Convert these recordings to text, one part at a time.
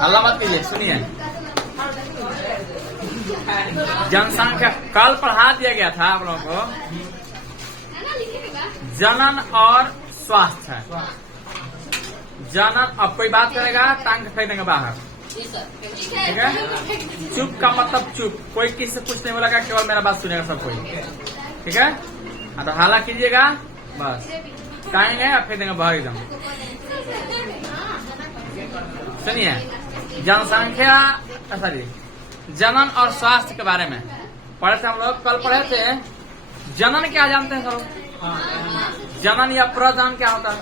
अल्लाह मत कीजिए, सुनिए। जनसंख्या कल पढ़ा दिया गया था आप लोगों को, जनन और स्वास्थ्य। जनन, अब कोई बात करेगा टांग फेंक देंगे बाहर, ठीक है। चुप का मतलब चुप, कोई किसी से कुछ नहीं बोलेगा, केवल मेरा बात सुनेगा सब कोई, ठीक है। तो हाला कीजिएगा बस, कहेंगे फेंक देंगे बाहर एकदम। सुनिए, जनसंख्या सॉरी जनन और स्वास्थ्य के बारे में पढ़े थे हम लोग, कल पढ़े थे। जनन क्या जानते हैं सब? जनन या प्रजनन क्या होता है?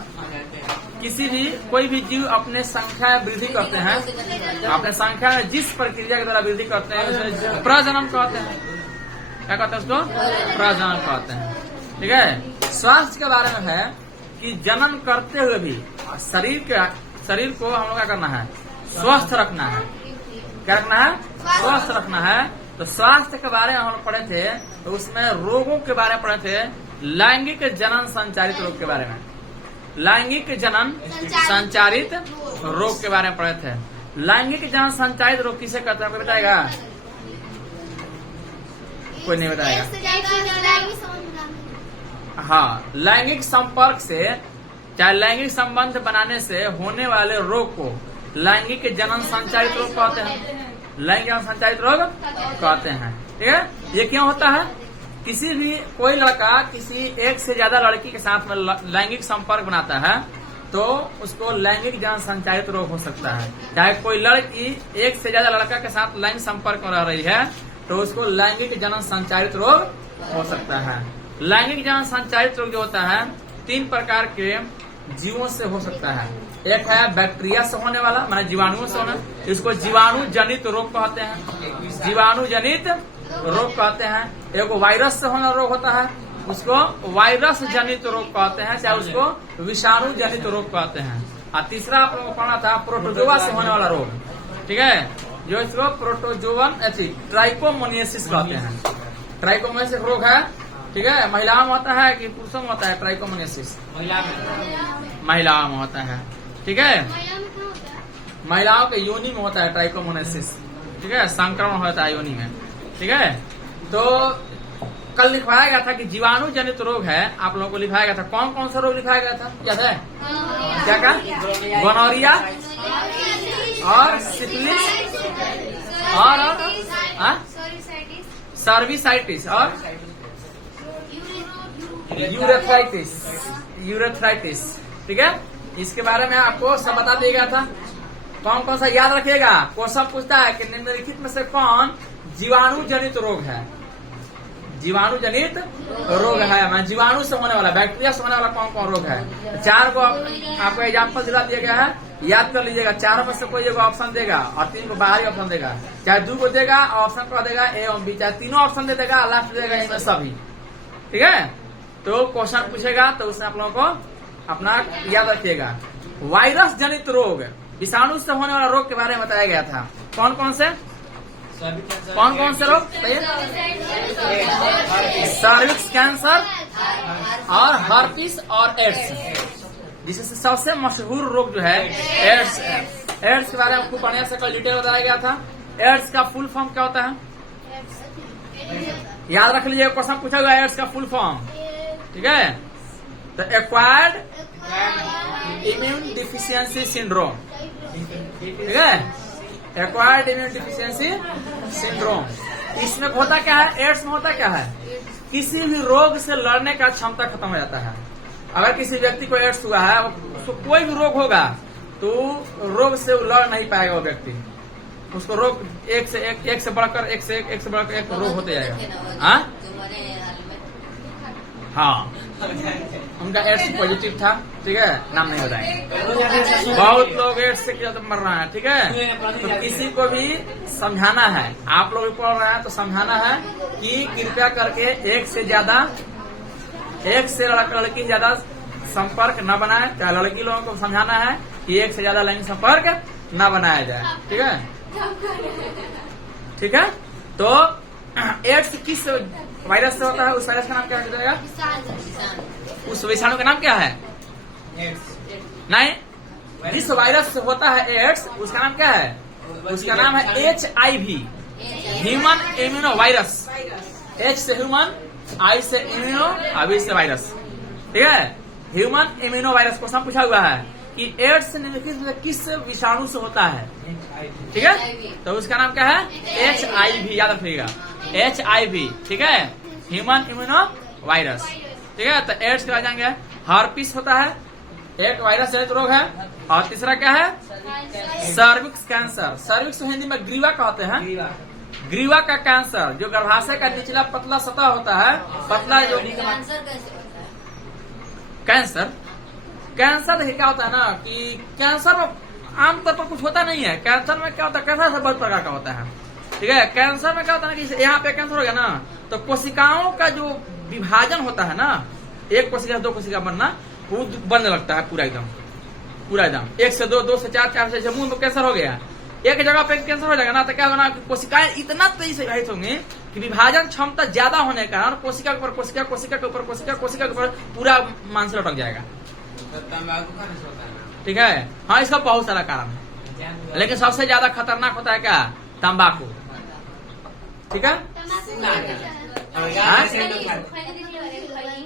किसी भी कोई भी जीव अपने संख्या में वृद्धि करते हैं, अपने संख्या में जिस प्रक्रिया के द्वारा वृद्धि करते हैं उसे प्रजनन कहते हैं। क्या कहते हैं उसको? प्रजनन कहते हैं, ठीक है। स्वास्थ्य के बारे में है कि जनन करते हुए भी शरीर को हम लोग क्या करना है? स्वस्थ रखना है। क्या रखना है? स्वस्थ रखना है। तो स्वास्थ्य के बारे में हम लोग पढ़े थे, तो उसमें रोगों के बारे में पढ़े थे। लैंगिक जनन संचारित रोग के बारे में, लैंगिक जनन संचारित रोग के बारे में पढ़े थे। लैंगिक जनन संचारित रोग किसे कहते हैं, बताएगा? कोई नहीं बताएगा। हाँ, लैंगिक संपर्क से, चाहे लैंगिक संबंध बनाने से होने वाले रोग को लैंगिक जनन संचारित रोग कहते हैं। लैंगिक जनन संचारित रोग कहते हैं, ठीक है। ये क्यों होता है? किसी भी कोई लड़का किसी एक से ज्यादा लड़की के साथ में लैंगिक संपर्क बनाता है तो उसको लैंगिक जनन संचारित रोग हो सकता है। चाहे कोई लड़की एक से ज्यादा लड़का के साथ लैंगिक संपर्क में रह रही है तो उसको लैंगिक जनन संचारित रोग हो सकता है। लैंगिक जनन संचारित रोग जो होता है 3 प्रकार के जीवों से हो सकता है। एक है बैक्टीरिया से होने वाला, माने जीवाणुओं से होना, इसको जीवाणु जनित रोग कहते हैं। जीवाणु जनित रोग कहते हैं। एक वायरस से होने रोग होता है, उसको वायरस जनित रोग कहते हैं, चाहे उसको विषाणु जनित रोग कहते हैं। और तीसरा आप लोगों को पढ़ना था प्रोटोजोआ से होने वाला रोग, ठीक है, जो इसको प्रोटोजोवन ट्राइकोमोनियसिस कहते हैं। ट्राइकोमोनियसिस रोग है, ठीक है। महिलाओं में होता है कि पुरुषों में होता है? ट्राइकोमोनियसिस महिलाओं में होता है, ठीक है। महिलाओं के योनि में होता है ट्राइकोमोनियसिस, ठीक है। संक्रमण होता है योनि में, ठीक है। तो कल लिखवाया गया था कि जीवाणु जनित रोग है, आप लोगों को लिखाया गया था। कौन कौन सा रोग लिखाया गया था याद है? क्या? गोनोरिया और सिफिलिस और सर्विसाइटिस और यूरेथ्राइटिस, ठीक है। इसके बारे में आपको सब बता दिया गया था। कौन कौन सा याद रखिएगा। क्वेश्चन पूछता है कि निम्नलिखित में से कौन जीवाणु जनित रोग है? जीवाणु जनित रोग है, मैं जीवाणु से होने वाला, बैक्टीरिया से होने वाला कौन कौन रोग है? 4 को आपको एग्जाम्पल दिला दिया गया है, याद कर लीजिएगा। 4 में से कोई एक ऑप्शन देगा और 3 को बाहरी ऑप्शन देगा, चाहे 2 को देगा ऑप्शन को देगा ए और बी, चाहे तीनों ऑप्शन दे देगा, लास्ट देगा इनमें सभी, ठीक है। तो क्वेश्चन पूछेगा तो उसमें आप लोगों को अपना याद रखिएगा। वायरस जनित रोग, विषाणु से होने वाला रोग के बारे में बताया गया था। कौन कौन से रोग? सर्विक्स कैंसर और हर्पिस और एड्स, जिससे सबसे मशहूर रोग जो है एड्स है। एड्स के बारे में खूब बढ़िया से कल डिटेल बताया गया था। एड्स का फुल फॉर्म क्या होता है? याद रख लीजिए, क्वेश्चन पूछा गया एड्स का फुल फॉर्म, ठीक है। तो एक्वायर्ड इम्यून डिफिशियंसी सिंड्रोम, ठीक है। एक्वायर्ड इम्यून डिफिशियंसी सिंड्रोम, इसमें होता क्या है? एड्स में होता क्या है? किसी भी रोग से लड़ने का क्षमता खत्म हो जाता है। अगर किसी व्यक्ति को एड्स हुआ है, उसको कोई भी रोग होगा तो रोग से लड़ नहीं पाएगा वो व्यक्ति। उसको रोग एक से बढ़कर एक रोग होते जाएगा। हाँ, उनका एड्स पॉजिटिव था, ठीक है, नाम नहीं बताएंगे। बहुत लोग एड्स से क्या मर रहे हैं, ठीक है। तो किसी को भी समझाना है, आप लोग भी पढ़ रहे हैं तो समझाना है कि कृपया करके एक से लड़की ज्यादा संपर्क न बनाए। क्या लड़की लोगों को समझाना है कि एक से ज्यादा लैंगिक संपर्क न बनाया जाए, ठीक है, ठीक है। तो एड्स किस वायरस से होता है? उस वायरस का नाम क्या हो जाएगा? उस विषाणु का नाम क्या है? नहीं, जिस वायरस से होता है एड्स उसका नाम क्या है? उसका नाम है HIV, human immuno virus. H से ह्यूमन, I से इम्यूनो, अभी से वायरस। ठीक है, ह्यूमन इम्यूनो वायरस क्वेश्चन पूछा हुआ है कि एड्स निम्नलिखित किस विषाणु से होता है? ठीक है, तो उसका नाम क्या है? HIV, याद रखिएगा, HIV। ठीक है, ह्यूमन इम्यूनो वायरस। ठीक है, तो एड्स के आ जाएंगे। हार्पिस होता है, एक वायरस जनित रोग है। और तीसरा क्या है? Cervix cancer. सर्विक्स हिंदी में ग्रीवा कहते हैं। ग्रीवा का कैंसर, जो गर्भाशय का निचला पतला सतह होता है, पतला जो कैंसर। कैंसर देखिए क्या होता है ना कि कैंसर आमतौर पर कुछ होता नहीं है। कैंसर में क्या होता है? कैंसर से बहुत प्रकार का होता है। ठीक है, कैंसर में क्या होता है ना कि यहाँ पे कैंसर हो गया ना, तो कोशिकाओं का जो विभाजन होता है ना, एक कोशिका 2 कोशिका बनना, वो बनने लगता है पूरा एकदम 1 से 2, 2 से 4, 4 से 6। मुंह में कैंसर हो गया, एक जगह पे कैंसर हो जाएगा ना, तो क्या होगा? कोशिकाएं इतना तेजी से विभाजित होंगी कि विभाजन क्षमता ज्यादा होने के कारण कोशिका के ऊपर कोशिका, कोशिका के ऊपर कोशिका, कोशिका के ऊपर पूरा मांस लटक जाएगा। ठीक है, हाँ, इसका बहुत सारा कारण है, लेकिन सबसे ज्यादा खतरनाक होता है क्या? तंबाकू। ठीक है,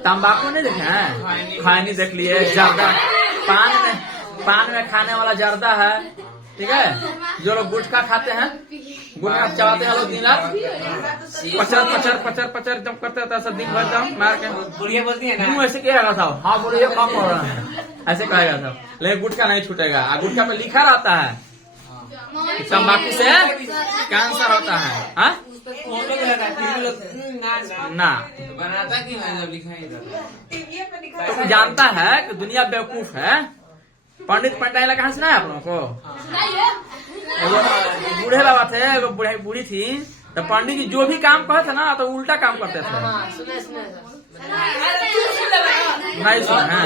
तंबाकू नहीं देखे हैं? खैनी देख लिए, जर्दा, पान में खाने वाला जर्दा है। ठीक है, जो लोग गुटखा खाते हैं, गुटखा चबाते हैं लोग दिन रात, पचर जब करते हैं सब दिन भर जब मार के बुढ़िया बोलती है ना, ऐसे कहेगा साहब, हाँ बुढ़िया कम पड़ रहा है, ऐसे कहेगा साहब। लेकिन गुटखा नहीं छूटेगा। और गुटखा पे लिखा रहता है तंबाकू से कैंसर होता है। हाँ, ना बनाता क्यों है जब लिखा ही तो जानता है कि दुनिया बेवकूफ है। पंडित पंडाइला कहाँ सुना है आप लोगों को? बूढ़े बाबा थे, एगो बूढ़ी थी, तो पंडित जी जो भी काम कहते थे ना, तो उल्टा काम करते थे। नहीं सुना?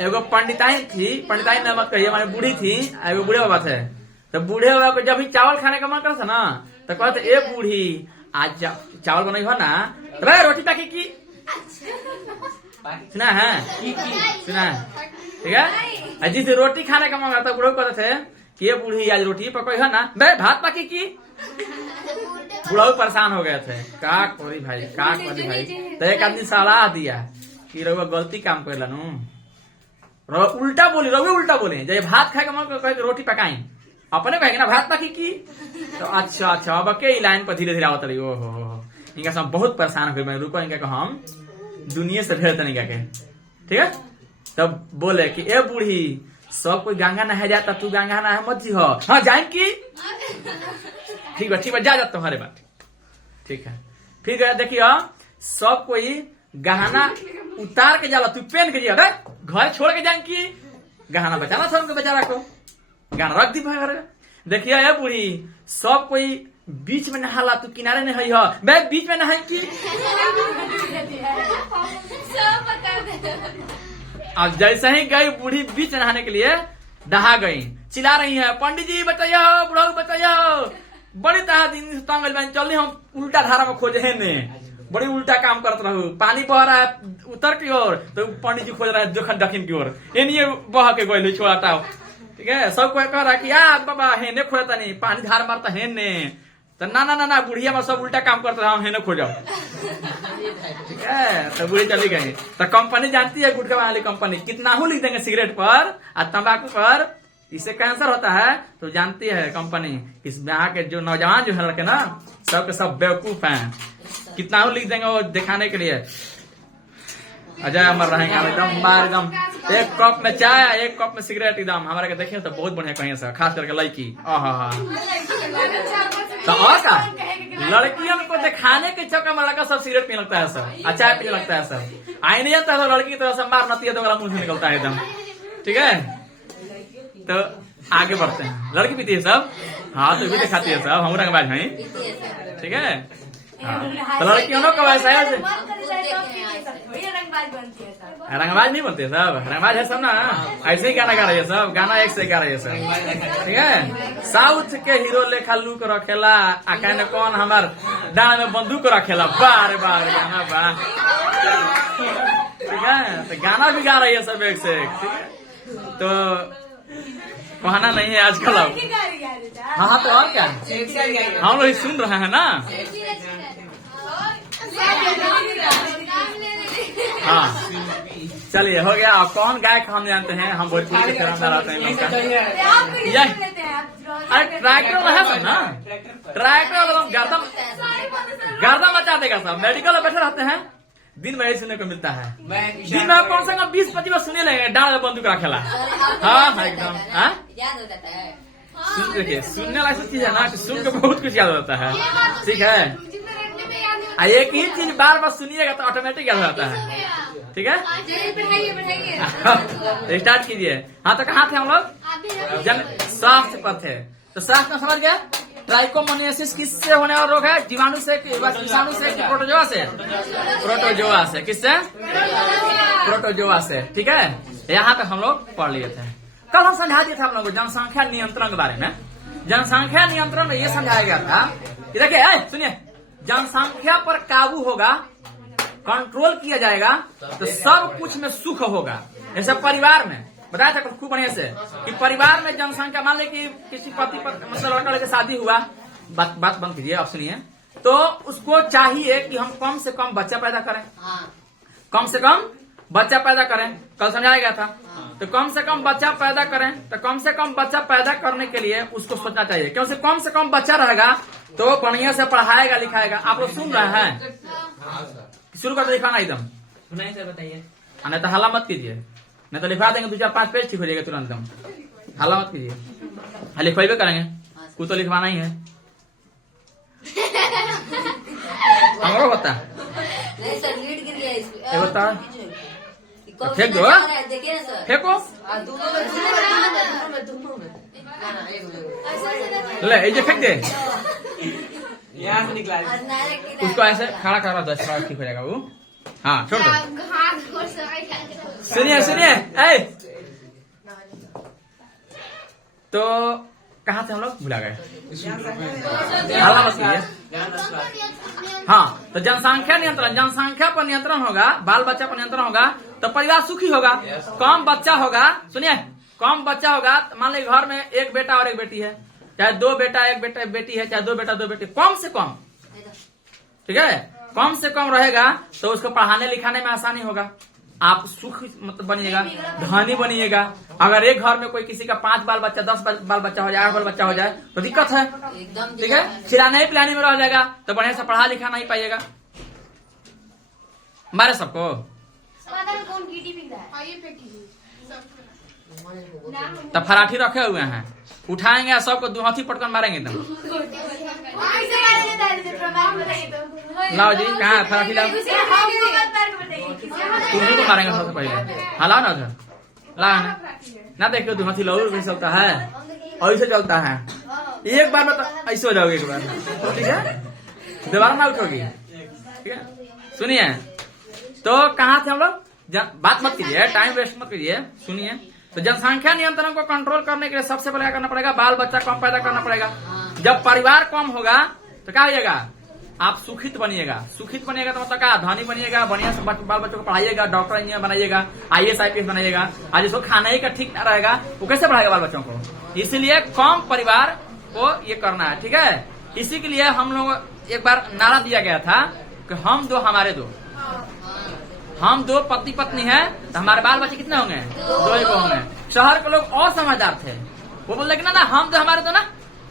एगो पंडिताई थी, पंडिताई न मत कहिए, हमारी बूढ़ी थी, एगो बूढ़े बाबा थे। तो बूढ़े बाबा को जब भी चावल खाने का मन करता था ना, तो कहते ए बूढ़ी आज चावल बनाई हो ना, तो रोटी पाकी की सुना है? सुना है? ठीक है, जिस रोटी खाने का मन करता बूढ़े कहते थे कि ये बूढ़ी आज रोटी पकाई है ना, बे भात पाकी की। बूढ़ा परेशान हो गए थे, का कोरी भाई, का कोरी भाई। तो एक आदमी सलाह दिया कि रउआ गलती काम कर लनू, उल्टा बोली, रउआ उल्टा बोले, जब भात खाए का मन कर रोटी पकाई, अपने कहेंगे ना भात पाकी की। तो अच्छा अब के लाइन पर धीरे धीरे आवत रही। ओहो, इनका सब बहुत परेशान हो गए। रुको, इनका हम दुनिया से भेड़ तनिका के। ठीक है, तब बोले कि ए बूढ़ी, सब कोई गंगा नहा जाता, तू गंगा नहा मत जी हो। हाँ जाए की, ठीक है जा तुम्हारे बात। ठीक है, फिर देखिए सब कोई गहना उतार के जाला, तू पहन के जिया, घर छोड़ के जाए की गहना बचाना था उनको, बेचारा को गहना रख दी घर। देखिए ये बूढ़ी, सब कोई बीच में नहाला, तू किनारे नहीं हो, मैं बीच में नहाई की। अब जैसे ही गई बूढ़ी बीच में नहाने के लिए, नहा गई, चिल्ला रही है पंडित जी बचाइए हो, बुढ़ाऊ बचाइए हो। बड़ी तरह दिन तंग चल हम उल्टा धारा में खोजे है ने, बड़ी उल्टा काम करते रहू। पानी बह रहा है उत्तर की ओर, तो पंडित जी खोज रहा है दक्षिण की ओर, ये बह के गए छोड़ाता। ठीक है, सब कोई कह रहा है कि यार बाबा हेने खोजता नहीं, पानी धार मारता हेने, तो ना बुढ़िया में सब उल्टा काम करते रहा, हेने खोजाओ। ठीक है, तो बुढ़ी चली गई। तो कंपनी जानती है, गुटखा वाली कंपनी, कितना हो लिख देंगे सिगरेट पर और तंबाकू पर, इससे कैंसर होता है। तो जानती है कंपनी, इस यहाँ के जो नौजवान जो है लड़के ना, सब के सब बेवकूफ हैं, कितना हो लिख देंगे वो दिखाने के लिए। अजय अमर रहेंगे एकदम बार एकदम, एक कप में चाय, एक कप में सिगरेट, एकदम हमारे के देखिए तो बहुत बढ़िया कहीं से, खास करके लड़की। तो और का लड़कियों को दिखाने के चक्कर में लड़का सब सिगरेट पीने लगता है सर, और चाय पीने लगता है सर। आई नहीं आता है तो लड़की की तरह से मार नती है तो मुंह से निकलता है एकदम। ठीक है, तो आगे बढ़ते हैं। लड़की पीती है सब, हाँ तो भी दिखाती है सब, हम रंगबाज हैं। ठीक है, तो लड़कियों को वैसा है, रंगबाज नहीं बनती है सब, रंगबाज है सब ना, ऐसे ही गाना गा रही है सब, गाना एक से गा रही है सब। ठीक है, साउथ के हीरो लेखा लुक रखेला, आ कहने कौन हमार डांड में बंदूक रखेला, बार बार गाना बा। ठीक है, तो गाना भी गा रही है सब एक से एक। ठीक है, तो कहना नहीं है आजकल अब। हाँ हाँ, तो और क्या, हम लोग सुन रहे हैं ना। हाँ चलिए, हो गया। अब कौन गायक हम जानते हैं, हम भोजपुरी के फिल्म रहते हैं लोग का। अरे ट्रैक्टर है सब ना, ट्रैक्टर गर्दन मचा देगा सब। मेडिकल में बैठे रहते हैं, दिन में सुनने को मिलता है। दिन में कम से कम 20-25 बार सुने लगेगा डाल बंदूक रखेला। हाँ एकदम, याद हो जाता है। देखिए सुनने वाली चीज है ना कि सुन के बहुत कुछ याद होता है। ठीक है, एक ही चीज बार बार सुनिएगा तो ऑटोमेटिक याद हो जाता है। ठीक है, स्टार्ट कीजिए। हाँ तो कहाँ थे हम लोग, जन स्वास्थ्य पर थे। तो स्वास्थ्य में समझ गया, ट्राइकोमोनियासिस किससे होने वाला रोग है, जीवाणु से, विषाणु से, प्रोटोजोआ से? प्रोटोजोआ से। किससे? प्रोटोजोआ से। ठीक है, यहाँ पे हम लोग पढ़ लिए थे। कल हम समझा दिए थे हम लोग को जनसंख्या नियंत्रण के बारे में। जनसंख्या नियंत्रण में ये समझाया गया था कि देखिए सुनिए, जनसंख्या पर काबू होगा, कंट्रोल किया जाएगा तो सब कुछ में सुख होगा। जैसे परिवार में बताया था खूब बढ़िया से कि परिवार में जनसंख्या, मान ले कि किसी पति मतलब लड़का लड़के शादी हुआ, बात बंद कीजिए, आप सुनिए। तो उसको चाहिए कि हम कम से कम बच्चा पैदा करें, कम से कम बच्चा पैदा करें। कल समझाया गया था। तो कम से कम बच्चा पैदा करें, तो कम से कम बच्चा पैदा करने के लिए उसको सोचना चाहिए, क्योंकि कम से कम बच्चा रहेगा तो बढ़िया से पढ़ाएगा लिखाएगा। आप लोग सुन रहे हैं, शुरू कर दिखाना एकदम, नहीं सर बताइए। नहीं तो हल्ला मत कीजिए, नहीं तो लिखा देंगे 2-4-5 पेज ठीक हो जाएगा तुरंत। हल्ला मत कीजिए, लिखवाइबे करेंगे, कुछ तो लिखवाना ही है। हमरो होता है, नहीं सर लीड गिर गया इसमें। होता फेंक दो, देखिए सर, फेंको ले, ये फेंक दे। यहाँ से निकला। उसको ऐसे खड़ा करा दो, ठीक हो जाएगा वो। हाँ छोड़ दो। सुनिए सुनिए, तो कहाँ थे हम लोग, भुला गए। हाँ, तो जनसंख्या नियंत्रण, जनसंख्या पर नियंत्रण होगा, बाल बच्चा पर नियंत्रण होगा तो परिवार सुखी होगा। कम बच्चा होगा, सुनिए, कम बच्चा होगा, मान लीजिए घर में एक बेटा और एक बेटी है, चाहे 2 बेटा एक बेटी है, चाहे 2 बेटा 2 बेटी, कम से कम, ठीक है, कम से कम रहेगा तो उसको पढ़ाने लिखाने में आसानी होगा। आप सुख मतलब बनिएगा, धनी बनिएगा। अगर एक घर में कोई किसी का 5 बाल बच्चा, 10 बाल बच्चा हो जाए, 8 बाल बच्चा हो जाए तो दिक्कत है। ठीक है, खिलाने पिलाने में रह जाएगा तो बढ़िया से पढ़ा लिखा नहीं पाइएगा। मारे सबको तब फराठी रखे हुए हैं, उठाएंगे सबको 2 हाथी पटकन मारेंगे एकदम। लाओ जी, कहाँ फराठी लाओ, तुम्हें को मारेंगे सबसे पहले। हाँ लाओ ना उधर, लाओ ना, देखियो 2 हाथी लो, कैसे चलता है, ऐसे चलता है। एक बार में तो ऐसे हो जाओगे, एक बार ठीक है, दोबारा ना उठोगी। ठीक है, सुनिए, तो कहाँ थे हम लोग, बात मत कीजिए, टाइम वेस्ट मत कीजिए, सुनिए। तो जनसंख्या नियंत्रण को कंट्रोल करने के लिए सबसे पहले क्या करना पड़ेगा, बाल बच्चा कम पैदा करना पड़ेगा। जब परिवार कम होगा तो क्या होगा, आप सुखित बनिएगा। सुखित बनिएगा तो मतलब क्या, धनी बनिएगा, बढ़िया से बाल बच्चों को पढ़ाइएगा, डॉक्टर इंजीनियर बनाइएगा, IAS IPS बनाइएगा। आज जिसको खाना ही का ठीक न रहेगा वो कैसे पढ़ाएगा बाल बच्चों को। इसलिए कम परिवार को ये करना है। ठीक है, इसी के लिए हम लोग एक बार नारा दिया गया था कि हम 2 हमारे 2, हम 2 पति पत्नी है तो हमारे बाल बच्चे कितने होंगे, 2 ही होंगे। शहर के लोग और समझदार थे, वो बोल ना हम 2 हमारे 2 ना,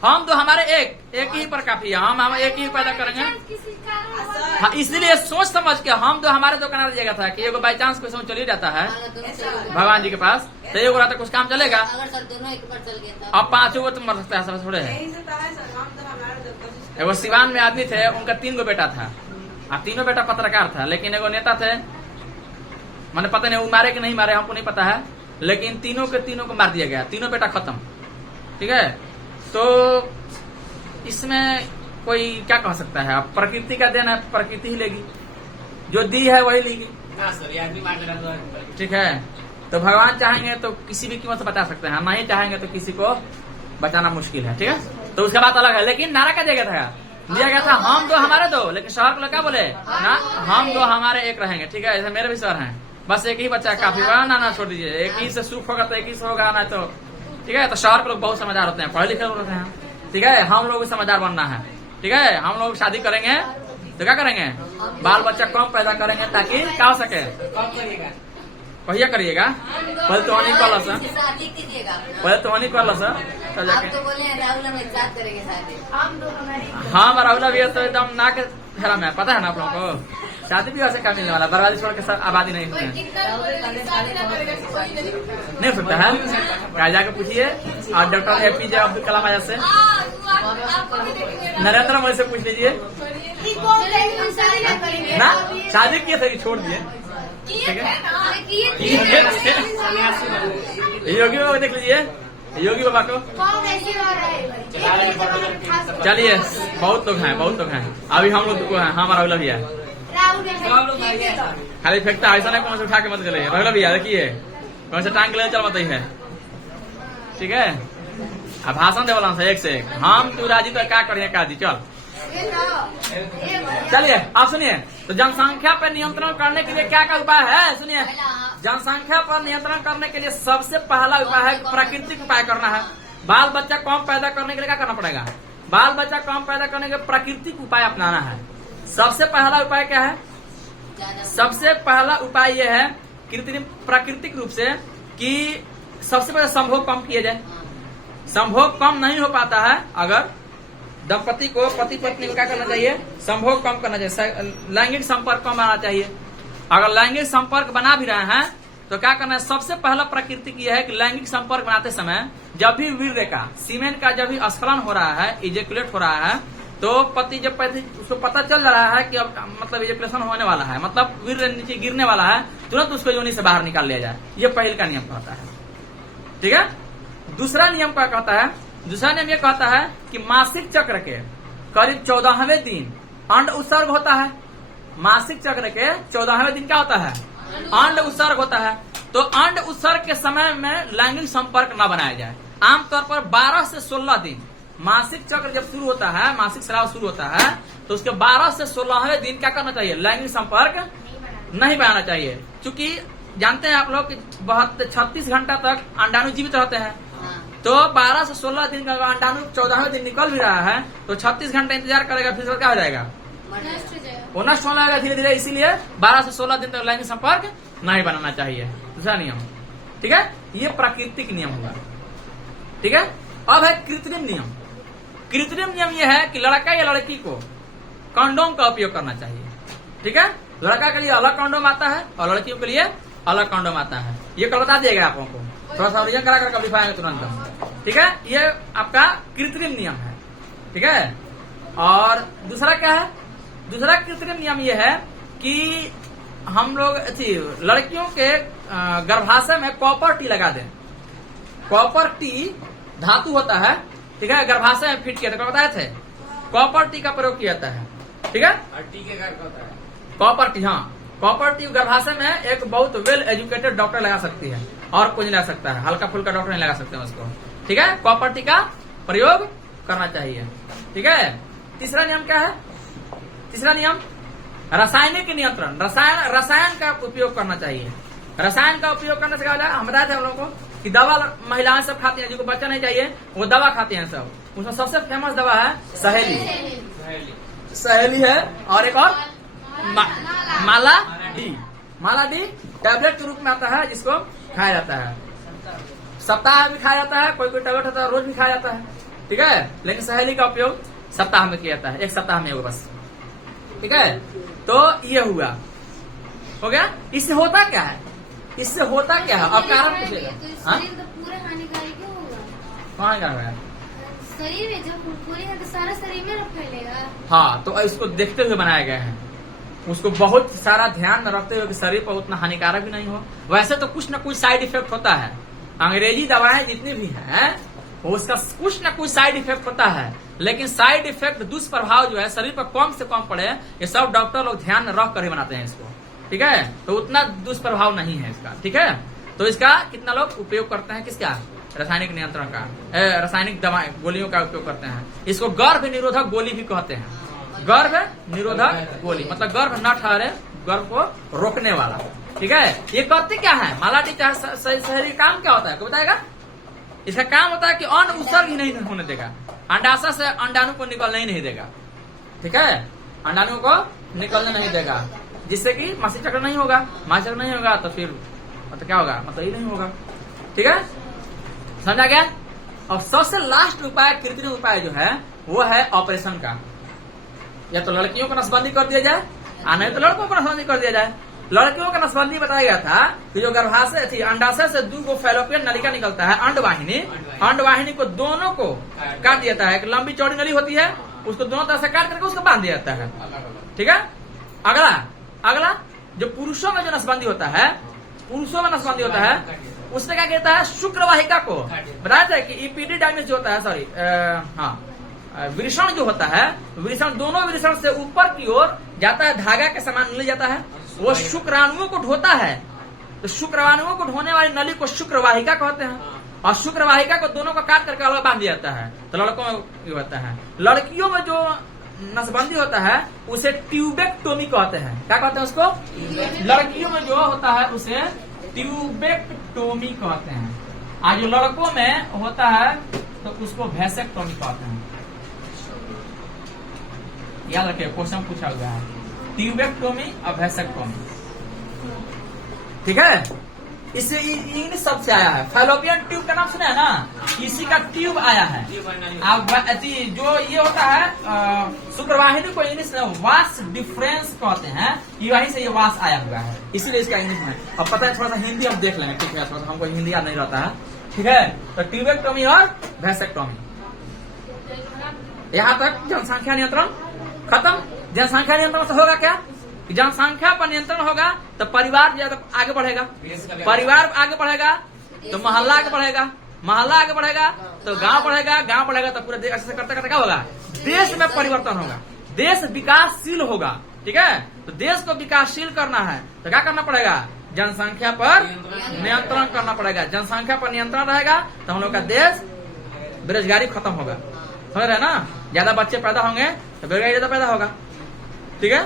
हम 2 हमारे एक ही पर काफी है, हम एक ही पैदा करेंगे। हाँ, इसलिए सोच समझ के हम 2 हमारे 2 कना दिया था कि एगो बाई चांस कोई समझ चली जाता है भगवान जी के पास तो एगो रहता कुछ काम चलेगा। अब 5 गो तो मर सकता है, सब थोड़े है। एगो सिवान में आदमी थे, उनका 3 गो बेटा था, अब 3 बेटा पत्रकार था, लेकिन एगो नेता थे, मैंने पता नहीं वो मारे कि नहीं मारे हमको नहीं पता है, लेकिन 3 के 3 को मार दिया गया, 3 बेटा खत्म। ठीक है, तो इसमें कोई क्या कह सकता है, अब प्रकृति का देन है, प्रकृति ही लेगी, जो दी है वही लेगी। ठीक है, तो भगवान चाहेंगे तो किसी भी कीमत से बचा सकते हैं, नहीं चाहेंगे तो किसी को बचाना मुश्किल है। ठीक है, तो उसका बात अलग है, लेकिन नारा क्या दिया गया था हम 2 हमारे 2, लेकिन शहर को क्या बोले ना, हम 2 हमारे 1 रहेंगे। ठीक है, ऐसे मेरे भी शहर हैं, बस एक ही बच्चा काफी होगा, ना छोड़ दीजिए, एक ही से सुख होगा तो एक ही से होगा, ना तो ठीक है। तो शहर के लोग बहुत समझदार होते हैं, पढ़े लिखे लोग होते हैं, ठीक है। हम लोग भी समझदार बनना है, ठीक है। हम लोग शादी करेंगे तो क्या करेंगे, बाल बच्चा कम पैदा करेंगे ताकि क्या हो सके। कब करिएगा? कहिए करिएगा, पहले तो नहीं कल सर, शादी कीजिएगा अपना। पहले तो नहीं कल सर तब आप जाके। तो बोले हैं राहुल हम एक साथ करेंगे शादी। हाँ राहुल भी है तो एकदम ना के फेरा में, पता है ना आप लोगों को। शादी भी वैसे क्या मिलने वाला, बर्बादी छोड़ के सब आबादी नहीं होते हैं, नहीं हो सकता है। क्या जाके पूछिए, और डॉक्टर APJ अब्दुल कलाम आजाद से, नरेंद्र मोदी से पूछ लीजिए ना, शादी किए थे कि छोड़ दिए, ठीक है। योगी बाबा देख लीजिए, योगी बाबा को। चलिए बहुत लोग हैं, बहुत लोग हैं, अभी हम लोग को है, हमारा राहुल भैया खाली फेंकता ऐसा नहीं, कौन से उठा के मत चले। राहुल भैया देखिए कौन से टांग ले चल मत है, ठीक है। अब भाषण दे वाला एक से एक, हम तू राजी तो क्या करिए काजी, चल चलिए आप सुनिए। तो जनसंख्या पर नियंत्रण करने के लिए क्या क्या उपाय है, सुनिए। जनसंख्या पर नियंत्रण करने के लिए सबसे पहला उपाय है प्राकृतिक उपाय करना है। बाल बच्चा कम पैदा करने के लिए क्या करना पड़ेगा, बाल बच्चा कम पैदा करने के लिए प्राकृतिक उपाय अपनाना है। सबसे पहला उपाय क्या है, सबसे पहला उपाय यह है कृत्रिम प्राकृतिक रूप से कि सबसे पहले संभोग कम किया जाए। संभोग कम नहीं हो पाता है अगर दंपति को, पति पत्नी को क्या करना चाहिए, संभोग कम करना चाहिए, लैंगिक संपर्क कम बनाना चाहिए। अगर लैंगिक संपर्क बना भी रहे हैं तो क्या करना है, सबसे पहला प्राकृतिक यह है कि लैंगिक संपर्क बनाते समय जब भी वीर्य का, सीमेन का जब भी स्खलन हो रहा है, इजेकुलेट हो रहा है, तो पति जब उसको पता चल रहा है कि अब मतलब इजेकुलेशन होने वाला है, मतलब वीर्य नीचे गिरने वाला है, तुरंत उसको योनि से बाहर निकाल लिया जाए। ये पहले का नियम कहता है, ठीक है। दूसरा नियम क्या कहता है, दूसरा नियम ये कहता है कि मासिक चक्र के करीब 14वें दिन अंड उत्सर्ग होता है। मासिक चक्र के 14वें दिन क्या होता है, अंड उत्सर्ग होता है। तो अंड उत्सर्ग के समय में लैंगिक संपर्क न बनाया जाए। आमतौर पर 12 से 16 दिन मासिक चक्र जब शुरू होता है, मासिक स्राव शुरू होता है, तो उसके 12 से 16वें दिन क्या करना चाहिए, लैंगिक संपर्क नहीं बनाना चाहिए। क्योंकि जानते हैं आप लोग कि 36 घंटा तक अंडाणु जीवित रहते हैं, तो 12 से 16 दिन का अंडाणु 14वें दिन निकल भी रहा है तो 36 घंटे इंतजार करेगा, फिर क्या हो जाएगा, वो नष्ट होने लगेगा धीरे धीरे। इसीलिए 12 से 16 दिन तक लैंगिक संपर्क नहीं बनाना चाहिए। दूसरा नियम, ठीक है, ये प्राकृतिक नियम हुआ, ठीक है। अब है कृत्रिम नियम। कृत्रिम नियम यह है कि लड़का या लड़की को कंडोम का उपयोग करना चाहिए, ठीक है। लड़का के लिए अलग कंडोम आता है और लड़कियों के लिए अलग कंडोम आता है। ये कल बता दिएगा आप लोगों को, थोड़ा सा ओरिजन करा कर कभी पाएंगे तुरंत, ठीक है। ये आपका कृत्रिम नियम है, ठीक है। और दूसरा क्या है, दूसरा कृत्रिम नियम ये है कि हम लोग लड़कियों के गर्भाशय में कॉपर टी लगा दें। कॉपर टी धातु होता है, ठीक है, गर्भाशय में फिट किया था, बताए थे, कॉपर टी का प्रयोग किया जाता है, ठीक है। टी के कार्य होता है कॉपर टी, हाँ, कॉपर टी गर्भाशय में एक बहुत वेल एजुकेटेड डॉक्टर लगा सकती है, और कोई नहीं लगा सकता है, हल्का फुल्का डॉक्टर नहीं लगा सकते हैं उसको, ठीक है। कॉपर टी का प्रयोग करना चाहिए, ठीक है। तीसरा नियम क्या है, तीसरा नियम रासायनिक नियंत्रण। रसायन का उपयोग करना चाहिए। रसायन का उपयोग करने से क्या हो जाएगा, हम बताए थे हम लोगों को कि दवा महिलाएं सब खाती हैं, जिनको बच्चा नहीं चाहिए वो दवा खाती हैं सब। उसमें सबसे फेमस दवा है सहेली, सहेली है, और एक और माला डी। माला डी टैबलेट के रूप में आता है, जिसको खाया जाता है, सप्ताह में भी खाया जाता है, कोई कोई टैबलेट होता है रोज भी खाया जाता है, ठीक है। लेकिन सहेली का उपयोग सप्ताह में किया जाता है, एक सप्ताह में होगा बस, ठीक है। तो ये हुआ, हो गया। इससे होता क्या है, इससे होता क्या है, अब कारण पूछेगा, पूरा हानिकारक क्यों होगा? कौन कर रहा है, शरीर में जब पूरी है तो सारा शरीर में फैलेगा। हाँ, तो इसको देखते हुए बनाया गया है, उसको बहुत सारा ध्यान में रखते हुए कि शरीर पर उतना हानिकारक भी नहीं हो। वैसे तो कुछ न कुछ साइड इफेक्ट होता है, अंग्रेजी दवाएं जितनी भी हैं उसका कुछ न कुछ साइड इफेक्ट होता है, लेकिन साइड इफेक्ट दुष्प्रभाव जो है शरीर पर कम से कम पड़े, ये सब डॉक्टर लोग ध्यान में रख कर ही बनाते हैं इसको, ठीक है। तो उतना दुष्प्रभाव नहीं है इसका, ठीक है। तो इसका कितना लोग उपयोग करते हैं, किसका, रासायनिक नियंत्रण का, रासायनिक दवाएं गोलियों का उपयोग करते हैं। इसको गर्भ निरोधक गोली भी कहते हैं। गर्भ निरोधक गोली मतलब गर्भ न ठहरे, गर्भ को रोकने वाला, ठीक है। ये करते क्या है, माला टी सहेली काम क्या होता है, को बताएगा, इसका काम होता है कि अन्न उत्सर्ग ही नहीं होने देगा, अंडाशय से अंडाणु को निकलने ही नहीं देगा। ठीक है, अंडाणु को निकलने नहीं देगा, जिससे कि मासिक चक्र नहीं होगा। मासिक चक्र नहीं होगा तो फिर मतलब क्या होगा, मतलब ये नहीं होगा। ठीक है, समझा गया। और सबसे लास्ट उपाय, कृत्रिम उपाय जो है वो है ऑपरेशन का। या तो लड़कियों को नसबंदी कर दिया जाए, नहीं तो लड़कों को नसबंदी कर दिया जाए। लड़कियों का नसबंदी बताया गया था कि जो गर्भाशय थी, अंडाशय से 2 फैलोपियन नलिका निकलता है, अंडवाहिनी को दोनों को काट दिया जाता है। एक लंबी चौड़ी नली होती है, उसको दोनों तरफ से काट करके उसको बांध दिया जाता है। ठीक है, अगला जो पुरुषों में जो नसबंदी होता है, उसने क्या कहता है, शुक्र वाहिका को बताया था कि इपिडिडाइमिस जो होता है, सॉरी वृषण जो होता है, वृषण दोनों वृषण से ऊपर की ओर जाता है, धागा के समान ले जाता है, वो शुक्राणुओं को ढोता है। तो शुक्राणुओं को ढोने वाली नली को शुक्रवाहिका कहते हैं, और शुक्रवाहिका को दोनों को काट करके अलग बांध दिया जाता है। तो लड़कों में ये होता है। लड़कियों में जो नसबंदी होता है उसे ट्यूबेक्टोमी कहते हैं। क्या कहते हैं उसको? लड़कियों में जो होता है उसे ट्यूबेक्टोमी कहते हैं, और जो लड़कों में होता है तो उसको वैसेक्टोमी कहते हैं। याद रखिए, क्वेश्चन पूछा हुआ है, ट्यूबेक्टोमी और वैसेक्टोमी। ठीक है, इससे इंग्लिश शब्द से आया है। फैलोपियन ट्यूब का नाम सुना है ना, इसी का ट्यूब आया है। अब जो ये होता है शुक्रवाहिनी को इंग्लिश में वास डिफरेंस कहते हैं, वहीं से ये वास आया हुआ है, इसलिए इसका इंग्लिश में। अब पता है, थोड़ा सा हिंदी हम देख लेंगे। ठीक है, थोड़ा सा हमको हिंदी याद नहीं रहता है। ठीक है, तो ट्यूबेक्टोमी और वैसेक्टोमी। यहाँ तक जनसंख्या नियंत्रण खत्म। जनसंख्या नियंत्रण से होगा क्या? जनसंख्या पर नियंत्रण होगा तो परिवार ज्यादा आगे बढ़ेगा, परिवार आगे बढ़ेगा तो मोहल्ला आगे बढ़ेगा, मोहल्ला आगे बढ़ेगा तो गांव बढ़ेगा, गांव बढ़ेगा तो पूरे देश। ऐसे करते करते क्या होगा, देश में परिवर्तन होगा, देश विकासशील होगा। ठीक है, तो देश को विकासशील करना है तो क्या करना पड़ेगा, जनसंख्या पर नियंत्रण करना पड़ेगा। जनसंख्या पर नियंत्रण रहेगा तो हम लोग का देश, बेरोजगारी खत्म होगा। समझ रहे ना, ज्यादा बच्चे पैदा होंगे तो बेरोजगारी ज्यादा पैदा होगा। ठीक है,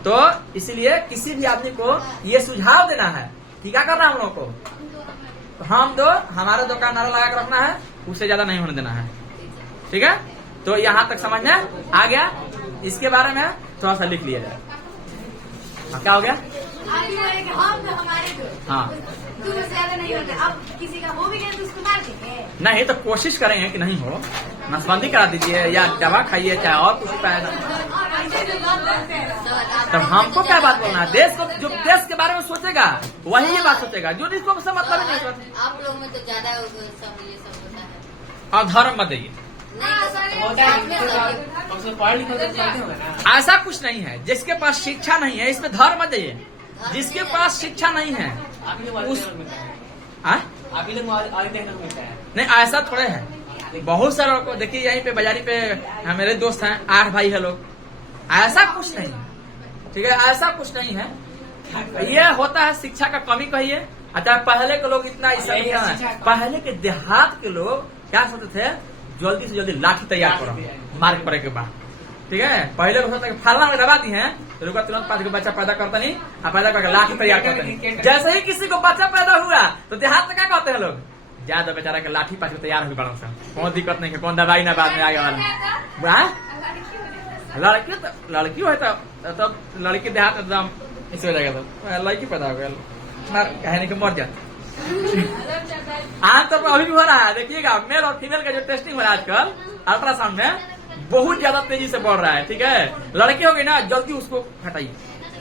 तो इसीलिए किसी भी आदमी को ये सुझाव देना है कि क्या करना है हम लोग को, हमारे दो का नारा लगा कर रखना है, उससे ज्यादा नहीं होने देना है। ठीक है, तो यहाँ तक समझ में आ गया। इसके बारे में थोड़ा सा लिख लिया जाए। क्या हो गया? हाँ, नहीं होते, अब किसी का हो भी गया तो उसको मार देंगे। नहीं तो कोशिश करेंगे कि नहीं हो, नसबंदी करा दीजिए या दवा खाइए, चाहे और कुछ उपाय। तो हमको क्या बात बोलना है, देश को, जो देश के बारे में सोचेगा वही ये बात सोचेगा, जो जिसको मतलब नहीं सोचता। आप लोग में तो ज्यादा ये सब होता है। और धर्म मत देइए, ऐसा कुछ नहीं है। जिसके पास शिक्षा नहीं है, इसमें धर्म मत देइए। जिसके पास शिक्षा नहीं है उस नहीं, ऐसा थोड़े है। बहुत सारे लोग को देखिए, यहीं पे बाजारी पे मेरे दोस्त हैं, 8 भाई है लोग। ऐसा कुछ नहीं है। ठीक है, ऐसा कुछ नहीं है। ये होता है शिक्षा का कमी कहिए। अच्छा, पहले के लोग इतना ऐसा नहीं है। पहले के देहात के लोग क्या सोचते थे, जल्दी से जल्दी लाठी तैयार करो मार पड़े के बाद। ठीक है, पहले लोग सोचते फलना में दबा दी है तो लोग तुरंत 5 बच्चा पैदा करता नहीं, और पैदा करके लाठी तैयार करता नहीं। जैसे ही किसी को बच्चा पैदा हुआ तो देहात में क्या कहते हैं लोग, ज्यादा बेचारा के लाठी 5 तैयार हो बड़ा सा, कौन दिक्कत नहीं है, कौन दवाई ना बाद में आगे वाला। लड़की हो तब लड़की देहात एकदम इस हो जाएगा, तो लड़की पैदा हो गया कहने के मर जाता। आमतौर पर अभी भी हो रहा है, देखिएगा मेल और फीमेल का जो टेस्टिंग हो रहा है आजकल अल्ट्रासाउंड में, बहुत ज्यादा तेजी से बढ़ रहा है। ठीक है, लड़की हो गई ना, जल्दी उसको हटाइए,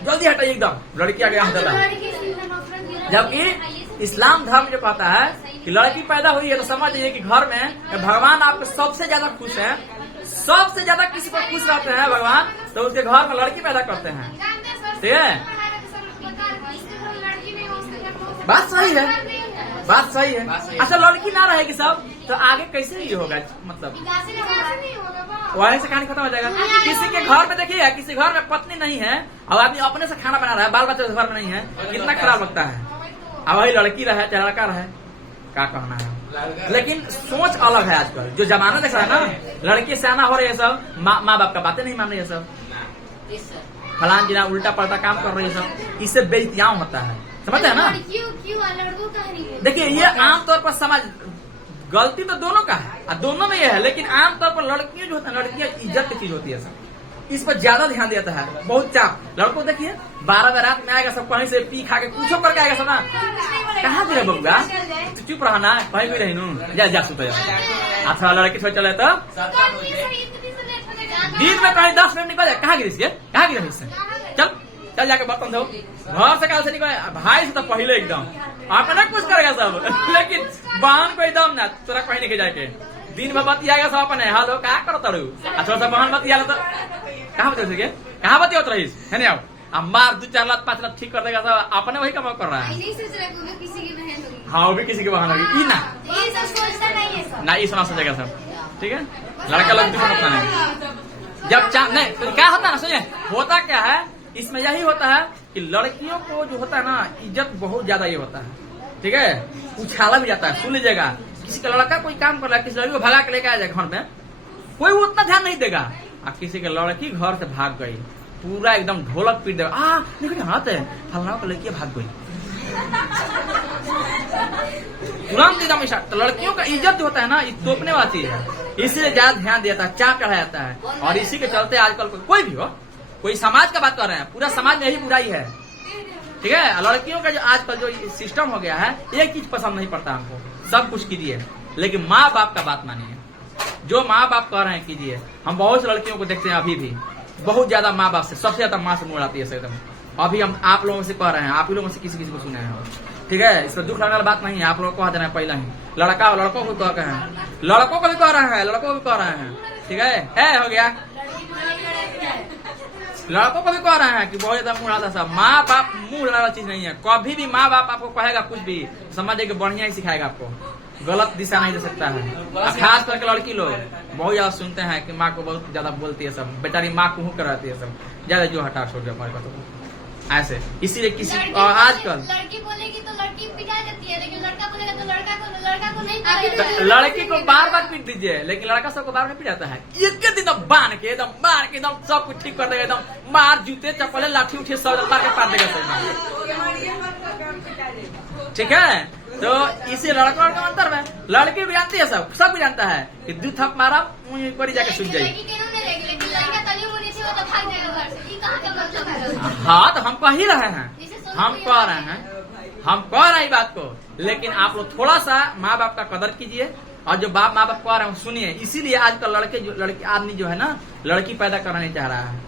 जल्दी हटाइए एकदम, लड़की आगे ज्यादा। जबकि इस्लाम धर्म जो कहता है कि लड़की पैदा हुई है तो समझ लीजिए कि घर में भगवान आपको सबसे ज्यादा खुश है, सबसे ज्यादा किसी पर खुश रहते हैं भगवान, तो उसके घर में लड़की पैदा करते हैं। ठीक है, बात सही है, बात सही है। अच्छा, लड़की ना रहेगी सब तो आगे कैसे ये होगा, मतलब वहीं से कहानी खत्म हो जाएगा। किसी के घर में देखिए, किसी घर में पत्नी नहीं है और आदमी अपने से खाना बना रहा है, बाल बच्चे घर में नहीं है, कितना खराब लगता है। अब वही लड़की रहे चाहे लड़का रहे, क्या कहना है। लेकिन सोच अलग है आजकल, जो जमाना देख रहा है ना, लड़की सियाना हो रही है सब, माँ बाप का बातें नहीं मान रही है सब, फलान जिना उल्टा पलटा काम कर रही है सब, इससे बेइज्जतियां होता है, समझते हैं ना। देखिए, ये आमतौर पर समाज गलती तो दोनों का है और दोनों में ये है, लेकिन आमतौर पर लड़कियां जो होती है, लड़कियां इज्जत की चीज होती है सब, इस पर ज्यादा ध्यान देता है। बहुत चाप लड़कों देखिए 12 बजे रात में आएगा सब, कहीं से पी खा के कुछो करके आएगा सब ना। कहाँ गिरा बबुआ, तू चुप रहना, कहीं भी रही नू जा सुत। अच्छा लड़की छोड़ चले तो दिन में कहीं 10 मिनट निकल जाए, कहाँ गिरी कहाँ गिरी इससे, चल चल जाके बर्तन धो, घर से कल से निकल, भाई से तो पहले एकदम अपना कुछ करेगा सब, लेकिन बहन को एकदम ना तोरा कहीं नहीं जाके दिन भर बतियाएगा सब अपने, हालो क्या करो तड़ू, थोड़ा सा बहन बतिया तो कहाँ बतिया कहाँ बतिया रहीस है नहीं, अब मार 2-4 लाख 5 लाख ठीक कर देगा सब, अपने वही काम कर रहा है। हाँ वो भी किसी की बहन होगी ना, ना ये सुना सोचेगा सब, ठीक है। लड़का लोग दुश्मन होता है जब नहीं तो क्या होता है ना, सुनिए होता क्या है इसमें, यही होता है कि लड़कियों को जो होता है ना इज्जत बहुत ज्यादा ये होता है, ठीक है। उछाला भी जाता है, सुन लीजिएगा, किसी का लड़का कोई काम कर रहा है, किसी लड़की को भगा के लेके आ जाए घर में, कोई वो उतना ध्यान नहीं देगा। और किसी के लड़की घर से भाग गई, पूरा एकदम ढोलक पीट देगा, देखो हाथ है फलना को लड़की भाग गई, तुरंत एकदम इशारा। तो लड़कियों का इज्जत जो होता है ना, तोपने वाली चीज है, इसीलिए ज्यादा ध्यान दिया जाता है, चाप चढ़ाया जाता है। और इसी के चलते आजकल कोई भी हो, कोई समाज का बात कर रहे हैं, पूरा समाज में यही बुराई है, ठीक है। लड़कियों का जो आजकल जो सिस्टम हो गया है, एक चीज पसंद नहीं पड़ता हमको, सब कुछ कीजिए लेकिन माँ बाप का बात मानिए, जो माँ बाप कह रहे हैं कीजिए। हम बहुत से लड़कियों को देखते हैं अभी भी बहुत ज्यादा माँ बाप से, सबसे ज्यादा माँ से मुड़ आती है एकदम। अभी हम आप लोगों से कह रहे हैं, आप ही लोगों से किसी किसी को सुने हैं, ठीक है। इसमें दुख लगने वाली बात नहीं है, आप लोग को कह देना है पहले ही। लड़का लड़कों को कह रहे हैं, लड़कों को भी कह रहे हैं, लड़कों को भी कह रहे हैं, ठीक है हो गया। लड़कों को भी कह रहे हैं कि बहुत ज्यादा मुंह आता सब। माँ बाप मुंह लड़ा चीज नहीं है, कभी भी माँ बाप आपको कहेगा कुछ भी समझे कि बढ़िया ही सिखाएगा आपको, गलत दिशा नहीं दे सकता है। खास करके लड़की लोग बहुत ज्यादा सुनते हैं कि माँ को बहुत ज्यादा बोलती है सब, बेचारी माँ को कराती है सब, ज्यादा जो हटा छोड़ दिया हमारे पास ऐसे। इसीलिए किसी आजकल लड़की बोलेगी तो लड़की पिटा जाती है, लेकिन लड़का बोलेगा तो लड़का को नहीं। लड़की को बार बार पीट दीजिए, लेकिन लड़का सबको बार नहीं पिटाता है, एक दिन बांध के एकदम सब कुछ ठीक कर देगा, एकदम मार जूते चप्पल लाठी उठी सब मार के पार देगा सब, ठीक है। तो इसी लड़का और का अंतर है, लड़की भी जानती है, सब भी जानता है कि 2 थप मारा पड़ी जाके सूझ जाएगी। हाँ तो हम कह ही रहे हैं, हम कह रहे हैं बात को, लेकिन आप लोग थोड़ा सा माँ बाप का कदर कीजिए, और जो माँ बाप कह रहे हैं सुनिए। इसीलिए आजकल लड़की आदमी जो है ना, लड़की पैदा करना नहीं चाह रहा है।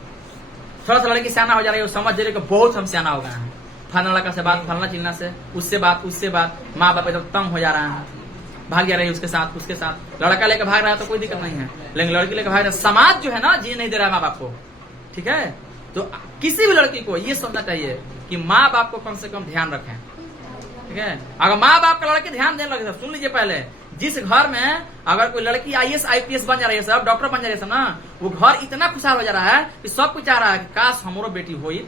थोड़ा सा लड़की सियाना हो जा रही है, समझ रही है बहुत हम सियाना हो गए हैं, फलना लड़का से बात, फलना चिलना से, उससे बात, माँ बाप एकदम तंग हो जा रहा है, भाग जा रही है उसके साथ। लड़का लेकर भाग रहा है तो कोई दिक्कत नहीं है, लेकिन लड़की लेकर भाग रहा है, समाज जो है ना जी नहीं दे रहा है माँ बाप को, ठीक है। तो किसी भी लड़की को ये समझना चाहिए कि माँ बाप को कम से कम ध्यान रखें, ठीक है। अगर माँ बाप का लड़की ध्यान देने लगे, सुन लीजिए पहले, जिस घर में अगर कोई लड़की IAS IPS बन जा रही है सब, डॉक्टर बन जा रही है सब ना, वो घर इतना खुशहाल हो जा रहा है कि सब कुछ चाह रहा है कि काश हमारो बेटी होई,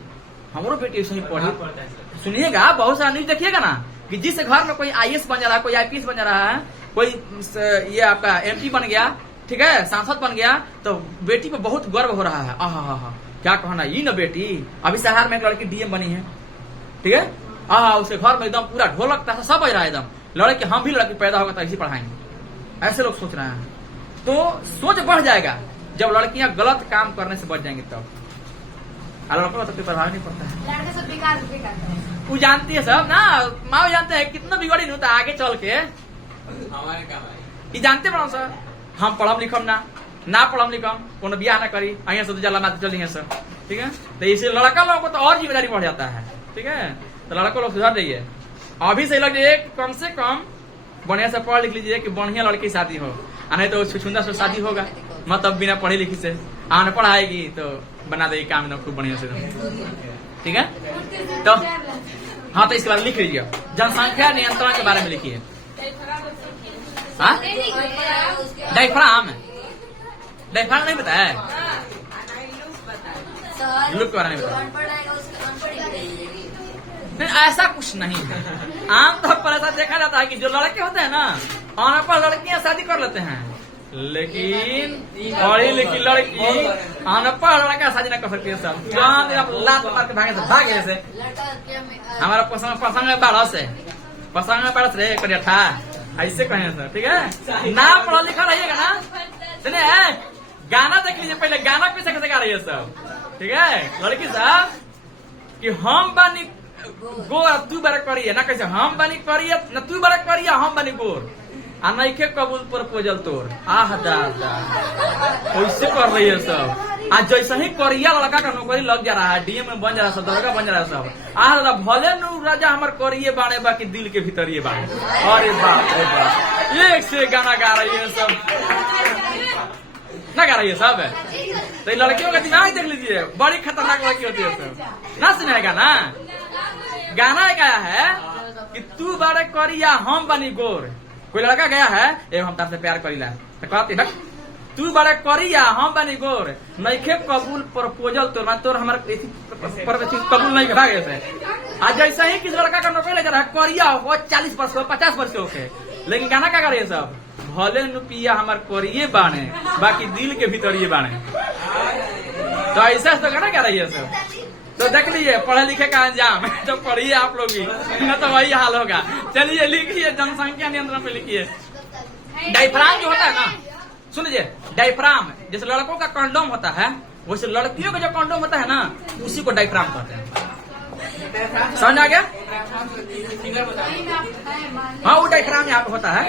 हमारो बेटी ऐसे ही पढ़ी। सुनिएगा बहुत सारा न्यूज देखिएगा ना कि जिस घर में कोई IAS बन जा रहा है, कोई IPS बन जा रहा है, कोई ये आपका MP बन गया, ठीक है, सांसद बन गया, तो बेटी पे बहुत गर्व हो रहा है। आहा क्या कहना, ये ना बेटी, अभी शहर में एक लड़की DM बनी है, ठीक है, उसके घर में एकदम पूरा ढोलक ताशा सब बज रहा है एकदम, लड़के हम भी लड़की पैदा होगा तो ऐसे पढ़ाएंगे, ऐसे लोग सोच रहे हैं। तो सोच बढ़ जाएगा जब लड़कियां गलत काम करने से बच जाएंगी तब, लड़कों को तो कोई प्रभाव नहीं पड़ता है, लड़के सब बेकार वो जानती है सब ना, माँ जानते हैं कितना बिगड़ी नहीं होता आगे चल के, हमारे क्या भाई ये जानते बड़ा सर, हम पढ़म लिखम ना पढ़म लिखम, कोनो बियाह ना करी, अहिया से तो जला मात चल सर, ठीक है। तो इसलिए लड़का लोगों को तो और जिम्मेदारी बढ़ जाता है, ठीक है। तो लड़कों लोग सुधार जाइए, अभी से लग जाइए कम से कम बढ़िया से पढ़ लिख लीजिए कि बढ़िया लड़की शादी हो, नहीं तो छुछुंदा से शादी होगा, मतलब बिना पढ़ी लिखी से अनपढ़ आएगी तो बना देगी काम ना खूब बढ़िया से, ठीक है। तो हाँ तो इसके बारे में लिख लीजिए, जनसंख्या नियंत्रण के बारे में लिखिए। डायफ्राम नहीं बताया, लुक वाला नहीं बताया, नहीं ऐसा कुछ नहीं है। आमतौर पर ऐसा देखा जाता है कि जो लड़के होते हैं ना, अनपढ़ लड़कियां शादी कर लेते हैं, लेकिन पढ़ी लिखी लड़की अनपढ़ लड़का शादी न कर सकती है। सब लात मार के भागे से भागे से हमारा पसंद में बारह से रे करिया था ऐसे कहें सर, ठीक है। ना पढ़ा लिखा रहिएगा ना, सुनिए गाना देख लीजिए पहले, गाना कैसे कैसे गा रही है सब, ठीक है। लड़की साहब कि हम बानी गोर तू बरक करिए ना, कैसे हम बानी करिए ना तू बरक करिए, हम बानी गोर आ नइखे कबूल प्रपोजल तोर। आह दादा कैसे कर रही है सब। आज जैसे ही करिया लड़का का नौकरी लग जा रहा है, डीएम में बन जा रहा है सब, दरोगा बन जा रहा है सब। आह दादा भले नु राजा हमार करिए बाड़े बाकी दिल के भीतर ये बाड़े। अरे बाप रे बाप, एक से गाना गा रही है सब, ना गा रही है सब। तो लड़कियों का दिमाग देख लीजिए, बड़ी खतरनाक लड़की होती है सब। ना सुनाएगा ना, गाना गाया है कि तू बड़े करिया हम बनी गोर। कोई लड़का गया है एवं हम तार प्यार करीला तो कहती है तू बड़े करिया हम बनी गोर, नइखे कबूल प्रपोजल तोर, मैं तोर हमारे कबूल नहीं करा गए थे। आज जैसे ही किसी लड़का का नौकरी ले जा रहा है, करिया हो 40 वर्ष हो 50 वर्ष होके, लेकिन गाना क्या कर रही है सब, भले नुपिया हमार करिए बाणे बाकी दिल के भीतर ये बाणे। तो ऐसा तो गाना क्या रही है सब। तो देख लीजिए पढ़े लिखे का अंजाम तो पढ़िए आप लोग भी, न तो वही हाल होगा। चलिए लिखिए, जनसंख्या नियंत्रण पे लिखिए। डायफ्राम जो होता है ना, सुन लीजिए, डायफ्राम जैसे लड़कों का कंडोम होता है, वैसे लड़कियों का जो कंडोम होता है ना, उसी को डायफ्राम कहते हैं। समझ आ गया? हाँ वो डायफ्राम यहाँ पे होता है।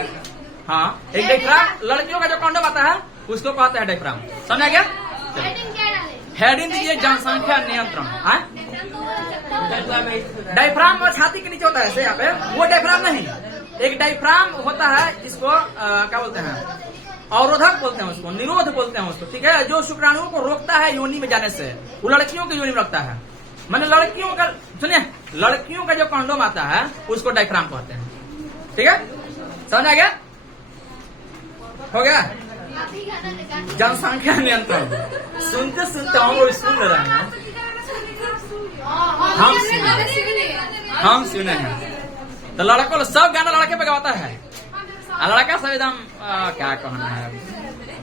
हाँ एक डायफ्राम लड़कियों का जो कंडोम आता है उसको कहते हैं डायफ्राम। समझ आ गया? हेडिंग दीजिए जनसंख्या नियंत्रण। डायफ्राम और छाती के नीचे होता है ऐसे यहाँ पे, वो डायफ्राम नहीं। एक डायफ्राम होता है जिसको क्या बोलते हैं, अवरोधक बोलते हैं उसको, निरोध बोलते हैं उसको, ठीक है, जो शुक्राणुओं को रोकता है योनि में जाने से। वो लड़कियों की योनि में रखता है, मैंने लड़कियों का, सुनिए लड़कियों का जो कंडोम आता है उसको डायफ्राम कहते हैं, ठीक है। समझ आ गया? हो गया? जनसंख्या नियंत्रण सुनते सुनते हम लोग सुन रहे हैं, हम सुने हैं। तो लड़कों सब गाना लड़के पे गाता है, लड़का सब एकदम क्या कहना है।